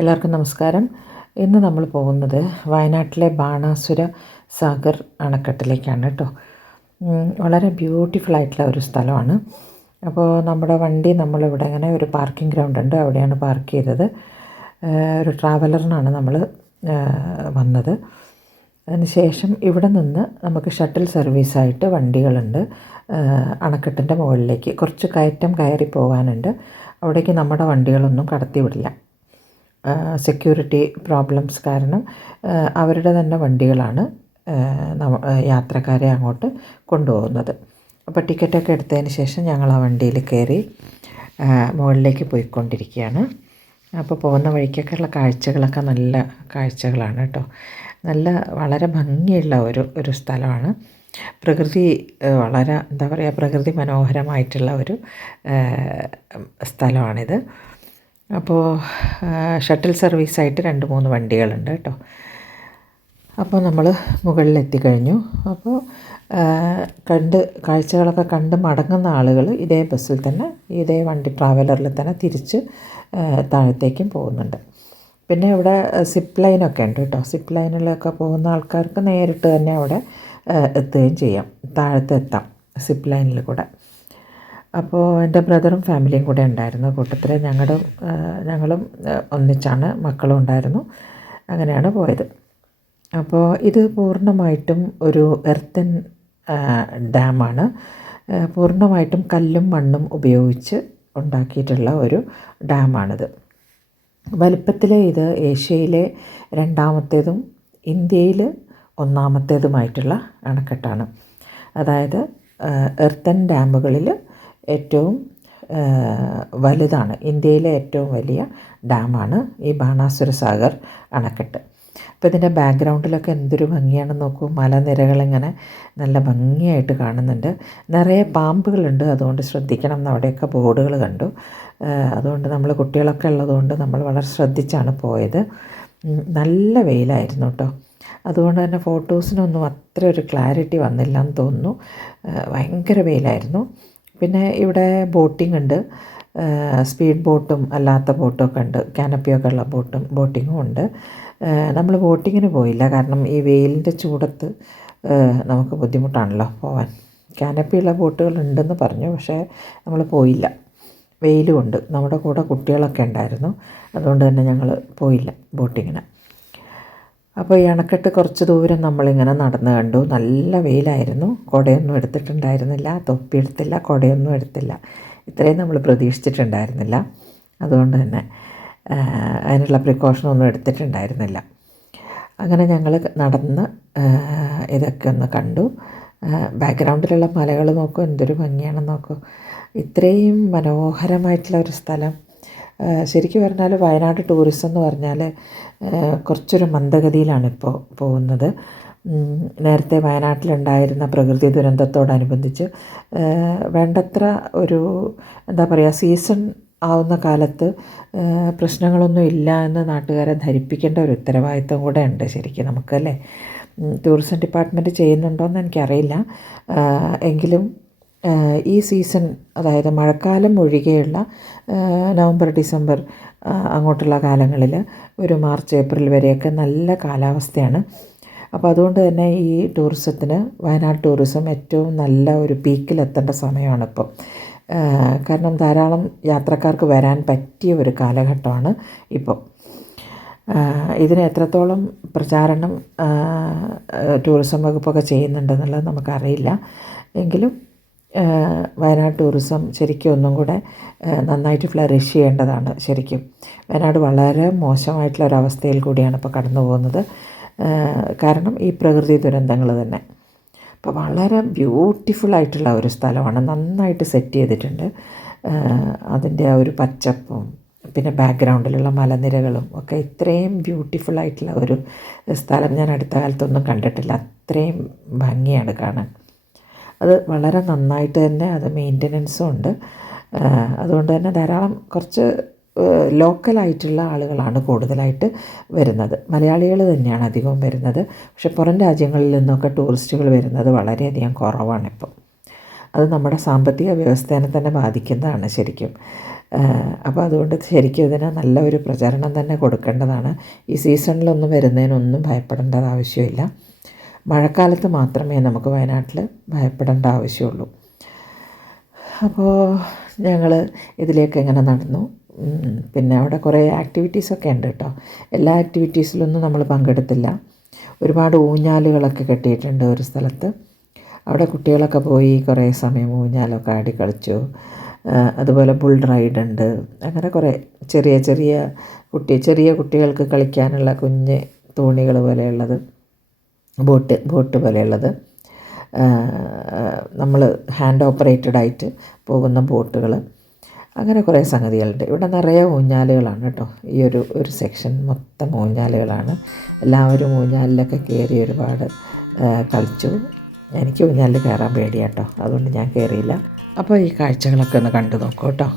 എല്ലാവർക്കും നമസ്കാരം. ഇന്ന് നമ്മൾ പോകുന്നത് വയനാട്ടിലെ ബാണാസുര സാഗർ അണക്കെട്ടിലേക്കാണ് കേട്ടോ. വളരെ ബ്യൂട്ടിഫുള്ളായിട്ടുള്ള ഒരു സ്ഥലമാണ്. അപ്പോൾ നമ്മുടെ വണ്ടി നമ്മളിവിടെ ഇങ്ങനെ ഒരു പാർക്കിംഗ് ഗ്രൗണ്ട് ഉണ്ട്, അവിടെയാണ് പാർക്ക് ചെയ്തത്. ഒരു ട്രാവലറിനാണ് നമ്മൾ വന്നത്. അതിന് ശേഷം ഇവിടെ നിന്ന് നമുക്ക് ഷട്ടിൽ സർവീസായിട്ട് വണ്ടികളുണ്ട്. അണക്കെട്ടിൻ്റെ മുകളിലേക്ക് കുറച്ച് കയറ്റം കയറി പോകാനുണ്ട്. അവിടേക്ക് നമ്മുടെ വണ്ടികളൊന്നും കടത്തി വിടില്ല. സെക്യൂരിറ്റി പ്രോബ്ലംസ് കാരണം അവരുടെ തന്നെ വണ്ടികളാണ് യാത്രക്കാരെ അങ്ങോട്ട് കൊണ്ടുപോകുന്നത്. അപ്പോൾ ടിക്കറ്റൊക്കെ എടുത്തതിന് ശേഷം ഞങ്ങൾ ആ വണ്ടിയിൽ കയറി മുകളിലേക്ക് പോയിക്കൊണ്ടിരിക്കുകയാണ്. അപ്പോൾ പോകുന്ന വഴിക്കൊക്കെയുള്ള കാഴ്ചകളൊക്കെ നല്ല കാഴ്ചകളാണ് കേട്ടോ. വളരെ ഭംഗിയുള്ള ഒരു സ്ഥലമാണ്. പ്രകൃതി വളരെ പ്രകൃതി മനോഹരമായിട്ടുള്ള ഒരു സ്ഥലമാണിത്. അപ്പോൾ ഷട്ടിൽ സർവീസായിട്ട് 2-3 വണ്ടികളുണ്ട് കേട്ടോ. അപ്പോൾ നമ്മൾ മുകളിലെത്തിക്കഴിഞ്ഞു. അപ്പോൾ കാഴ്ചകളൊക്കെ കണ്ട് മടങ്ങുന്ന ആളുകൾ ഇതേ ബസ്സിൽ തന്നെ, ഇതേ വണ്ടി ട്രാവലറിൽ തന്നെ തിരിച്ച് താഴത്തേക്കും പോകുന്നുണ്ട്. പിന്നെ ഇവിടെ സിപ്പ് ലൈനൊക്കെ ഉണ്ട് കേട്ടോ. സിപ്പ് ലൈനിലൊക്കെ പോകുന്ന ആൾക്കാർക്ക് നേരിട്ട് തന്നെ അവിടെ എത്തുകയും ചെയ്യാം, താഴത്ത് എത്താം സിപ്പ് ലൈനിൽ കൂടെ. അപ്പോൾ എൻ്റെ ബ്രദറും ഫാമിലിയും കൂടെ ഉണ്ടായിരുന്നു കൂട്ടത്തിൽ. ഞങ്ങളും ഒന്നിച്ചാണ്, മക്കളും ഉണ്ടായിരുന്നു. അങ്ങനെയാണ് പോയത്. അപ്പോൾ ഇത് പൂർണ്ണമായിട്ടും ഒരു എർത്തൻ ഡാമാണ്. പൂർണ്ണമായിട്ടും കല്ലും മണ്ണും ഉപയോഗിച്ച് ഉണ്ടാക്കിയിട്ടുള്ള ഒരു ഡാമാണിത്. വലിപ്പത്തിൽ ഇത് ഏഷ്യയിലെ 2ാമത്തേതും ഇന്ത്യയിൽ 1ാമത്തേതുമായിട്ടുള്ള അണക്കെട്ടാണ്. അതായത് എർത്തൻ ഡാമുകളിൽ ഏറ്റവും വലുതാണ്. ഇന്ത്യയിലെ ഏറ്റവും വലിയ ഡാമാണ് ഈ ബാണാസുര സാഗർ അണക്കെട്ട്. അപ്പോൾ ഇതിൻ്റെ ബാക്ക്ഗ്രൗണ്ടിലൊക്കെ എന്തൊരു ഭംഗിയാണെന്ന് നോക്കൂ. മലനിരകളിങ്ങനെ നല്ല ഭംഗിയായിട്ട് കാണുന്നുണ്ട്. നിറയെ പാമ്പുകളുണ്ട്, അതുകൊണ്ട് ശ്രദ്ധിക്കണം എന്ന് അവിടെയൊക്കെ ബോർഡുകൾ കണ്ടു. അതുകൊണ്ട് നമ്മൾ കുട്ടികളൊക്കെ ഉള്ളതുകൊണ്ട് നമ്മൾ വളരെ ശ്രദ്ധിച്ചാണ് പോയത്. നല്ല വെയിലായിരുന്നു കേട്ടോ. അതുകൊണ്ട് തന്നെ ഫോട്ടോസിനൊന്നും അത്ര ഒരു ക്ലാരിറ്റി വന്നില്ല എന്ന് തോന്നുന്നു. ഭയങ്കര വെയിലായിരുന്നു. പിന്നെ ഇവിടെ ബോട്ടിംഗ് ഉണ്ട്. സ്പീഡ് ബോട്ടും അല്ലാത്ത ബോട്ടും ഒക്കെ ഉണ്ട്. കാനപ്പിയൊക്കെ ഉള്ള ബോട്ടിങ്ങും ഉണ്ട്. നമ്മൾ ബോട്ടിങ്ങിന് പോയില്ല, കാരണം ഈ വെയിലിൻ്റെ ചൂടത്ത് നമുക്ക് ബുദ്ധിമുട്ടാണല്ലോ പോവാൻ. കാനപ്പിയുള്ള ബോട്ടുകൾ ഉണ്ടെന്ന് പറഞ്ഞു, പക്ഷേ നമ്മൾ പോയില്ല. വെയിലും ഉണ്ട്. നമ്മുടെ കൂടെ കുട്ടികളൊക്കെ ഉണ്ടായിരുന്നു, അതുകൊണ്ട് തന്നെ ഞങ്ങൾ പോയില്ല ബോട്ടിങ്ങിന്. അപ്പോൾ ഈ അണക്കെട്ട് കുറച്ച് ദൂരം നമ്മളിങ്ങനെ നടന്ന് കണ്ടു. നല്ല വെയിലായിരുന്നു. കുടയൊന്നും എടുത്തിട്ടുണ്ടായിരുന്നില്ല, തൊപ്പി എടുത്തില്ല, കുടയൊന്നും എടുത്തില്ല. ഇത്രയും നമ്മൾ പ്രതീക്ഷിച്ചിട്ടുണ്ടായിരുന്നില്ല. അതുകൊണ്ട് തന്നെ അതിനുള്ള പ്രിക്കോഷനൊന്നും എടുത്തിട്ടുണ്ടായിരുന്നില്ല. അങ്ങനെ ഞങ്ങൾ നടന്ന് ഇതൊക്കെ ഒന്ന് കണ്ടു. ബാക്ക്ഗ്രൗണ്ടിലുള്ള മലകൾ നോക്കൂ, എന്തൊരു ഭംഗിയാണെന്ന് നോക്കൂ. ഇത്രയും മനോഹരമായിട്ടുള്ള ഒരു സ്ഥലം. ശരിക്കും പറഞ്ഞാൽ വയനാട് ടൂറിസം എന്ന് പറഞ്ഞാൽ കുറച്ചൊരു മന്ദഗതിയിലാണ് ഇപ്പോൾ പോകുന്നത്. നേരത്തെ വയനാട്ടിലുണ്ടായിരുന്ന പ്രകൃതി ദുരന്തത്തോടനുബന്ധിച്ച് വേണ്ടത്ര ഒരു സീസൺ ആവുന്ന കാലത്ത് പ്രശ്നങ്ങളൊന്നും ഇല്ല എന്ന് നാട്ടുകാരെ ധരിപ്പിക്കേണ്ട ഒരു ഉത്തരവാദിത്വം കൂടെ ഉണ്ട് ശരിക്കും നമുക്കല്ലേ. ടൂറിസം ഡിപ്പാർട്ട്മെൻറ്റ് ചെയ്യുന്നുണ്ടോയെന്ന് എനിക്കറിയില്ല. എങ്കിലും ഈ സീസൺ, അതായത് മഴക്കാലം ഒഴികെയുള്ള നവംബർ ഡിസംബർ അങ്ങോട്ടുള്ള കാലങ്ങളിൽ ഒരു മാർച്ച് ഏപ്രിൽ വരെയൊക്കെ നല്ല കാലാവസ്ഥയാണ്. അപ്പോൾ അതുകൊണ്ട് തന്നെ ഈ ടൂറിസത്തിന്, വയനാട് ടൂറിസം ഏറ്റവും നല്ല ഒരു പീക്കിലെത്തേണ്ട സമയമാണിപ്പോൾ. കാരണം ധാരാളം യാത്രക്കാർക്ക് വരാൻ പറ്റിയ ഒരു കാലഘട്ടമാണ് ഇപ്പോൾ. ഇതിന് എത്രത്തോളം പ്രചാരണം ടൂറിസം വകുപ്പൊക്കെ ചെയ്യുന്നുണ്ടെന്നുള്ളത് നമുക്കറിയില്ല. എങ്കിലും വയനാട് ടൂറിസം ശരിക്കും ഒന്നും കൂടെ നന്നായിട്ട് ഫ്ലറിഷ് ചെയ്യേണ്ടതാണ് ശരിക്കും. വയനാട് വളരെ മോശമായിട്ടുള്ള ഒരവസ്ഥയിൽ കൂടിയാണ് ഇപ്പോൾ കടന്നു പോകുന്നത്. കാരണം ഈ പ്രകൃതി ദുരന്തങ്ങൾ തന്നെ. അപ്പോൾ വളരെ ബ്യൂട്ടിഫുള്ളായിട്ടുള്ള ഒരു സ്ഥലമാണ്. നന്നായിട്ട് സെറ്റ് ചെയ്തിട്ടുണ്ട്. അതിൻ്റെ ആ ഒരു പച്ചപ്പും പിന്നെ ബാക്ക്ഗ്രൗണ്ടിലുള്ള മലനിരകളും ഒക്കെ ഇത്രയും ബ്യൂട്ടിഫുള്ളായിട്ടുള്ള ഒരു സ്ഥലം ഞാൻ അടുത്ത കാലത്തൊന്നും കണ്ടിട്ടില്ല. അത്രയും ഭംഗിയാണ് കാണാൻ. അത് വളരെ നന്നായിട്ട് തന്നെ അത് മെയിൻ്റനൻസും ഉണ്ട്. അതുകൊണ്ട് തന്നെ ധാരാളം കുറച്ച് ലോക്കലായിട്ടുള്ള ആളുകളാണ് കൂടുതലായിട്ട് വരുന്നത്. മലയാളികൾ തന്നെയാണ് അധികവും വരുന്നത്. പക്ഷെ പുറം രാജ്യങ്ങളിൽ നിന്നൊക്കെ ടൂറിസ്റ്റുകൾ വരുന്നത് വളരെയധികം കുറവാണിപ്പോൾ. അത് നമ്മുടെ സാമ്പത്തിക വ്യവസ്ഥേനെ തന്നെ ബാധിക്കുന്നതാണ് ശരിക്കും. അപ്പോൾ അതുകൊണ്ട് ശരിക്കും ഇതിന് നല്ല ഒരു പ്രചരണം തന്നെ കൊടുക്കേണ്ടതാണ്. ഈ സീസണിലൊന്നും വരുന്നതിനൊന്നും ഭയപ്പെടേണ്ടത് ആവശ്യമില്ല. മഴക്കാലത്ത് മാത്രമേ നമുക്ക് വയനാട്ടിൽ ഭയപ്പെടേണ്ട ആവശ്യമുള്ളൂ. അപ്പോൾ ഞങ്ങൾ ഇതിലേക്ക് എങ്ങനെ നടന്നു. പിന്നെ അവിടെ കുറേ ആക്ടിവിറ്റീസൊക്കെ ഉണ്ട് കേട്ടോ. എല്ലാ ആക്ടിവിറ്റീസിലൊന്നും നമ്മൾ പങ്കെടുത്തില്ല. ഒരുപാട് ഊഞ്ഞാലുകളൊക്കെ കെട്ടിയിട്ടുണ്ട് ഒരു സ്ഥലത്ത്. അവിടെ കുട്ടികളൊക്കെ പോയി കുറേ സമയം ഊഞ്ഞാലൊക്കെ ആടി കളിച്ചു. അതുപോലെ ബുൾ റൈഡ് ഉണ്ട്. അങ്ങനെ കുറേ ചെറിയ കുട്ടികൾക്ക് കളിക്കാനുള്ള കുഞ്ഞ് തോണികൾ പോലെയുള്ളത്, ബോട്ട് പോലെയുള്ളത്, നമ്മൾ ഹാൻഡ് ഓപ്പറേറ്റഡ് ആയിട്ട് പോകുന്ന ബോട്ടുകൾ, അങ്ങനെ കുറേ സംഗതികളുണ്ട്. ഇവിടെ നിറയെ ഊഞ്ഞാലുകളാണ് കേട്ടോ. ഈ ഒരു സെക്ഷൻ മൊത്തം ഊഞ്ഞാലുകളാണ്. എല്ലാവരും ഊഞ്ഞാലിലൊക്കെ കയറി ഒരുപാട് കളിച്ചു. എനിക്ക് ഊഞ്ഞാലിൽ കയറാൻ പേടിയാട്ടോ, അതുകൊണ്ട് ഞാൻ കയറിയില്ല. അപ്പോൾ ഈ കാഴ്ചകളൊക്കെ ഒന്ന് കണ്ടു നോക്കൂ കേട്ടോ.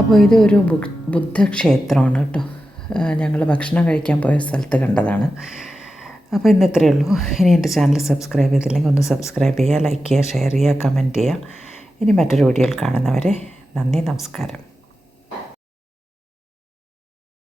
അപ്പോൾ ഇതൊരു ബുദ്ധക്ഷേത്രമാണ് കേട്ടോ. ഞങ്ങൾ ഭക്ഷണം കഴിക്കാൻ പോയ സ്ഥലത്ത് കണ്ടതാണ്. അപ്പോൾ ഇന്ന് ഇത്രയേ ഉള്ളൂ. ഇനി എൻ്റെ ചാനൽ സബ്സ്ക്രൈബ് ചെയ്തില്ലെങ്കിൽ ഒന്ന് സബ്സ്ക്രൈബ് ചെയ്യുക, ലൈക്ക് ചെയ്യുക, ഷെയർ ചെയ്യുക, കമൻറ്റ് ചെയ്യുക. ഇനി മറ്റൊരു വീഡിയോയിൽ കാണുന്നവരെ നന്ദി, നമസ്കാരം.